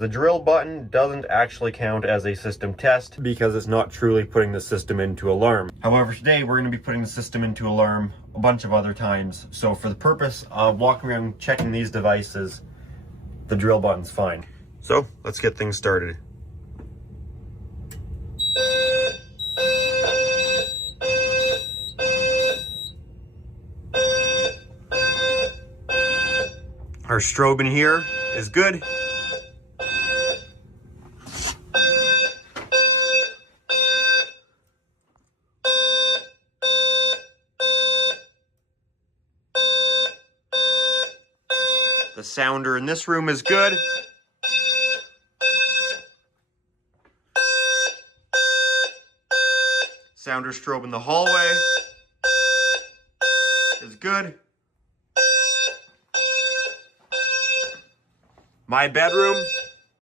The drill button doesn't actually count as a system test because it's not truly putting the system into alarm. However, today we're going to be putting the system into alarm a bunch of other times. So for the purpose of walking around checking these devices, the drill button's fine. So let's get things started. Our strobe in here is good. The sounder in this room is good. Sounder strobe in the hallway is good. My bedroom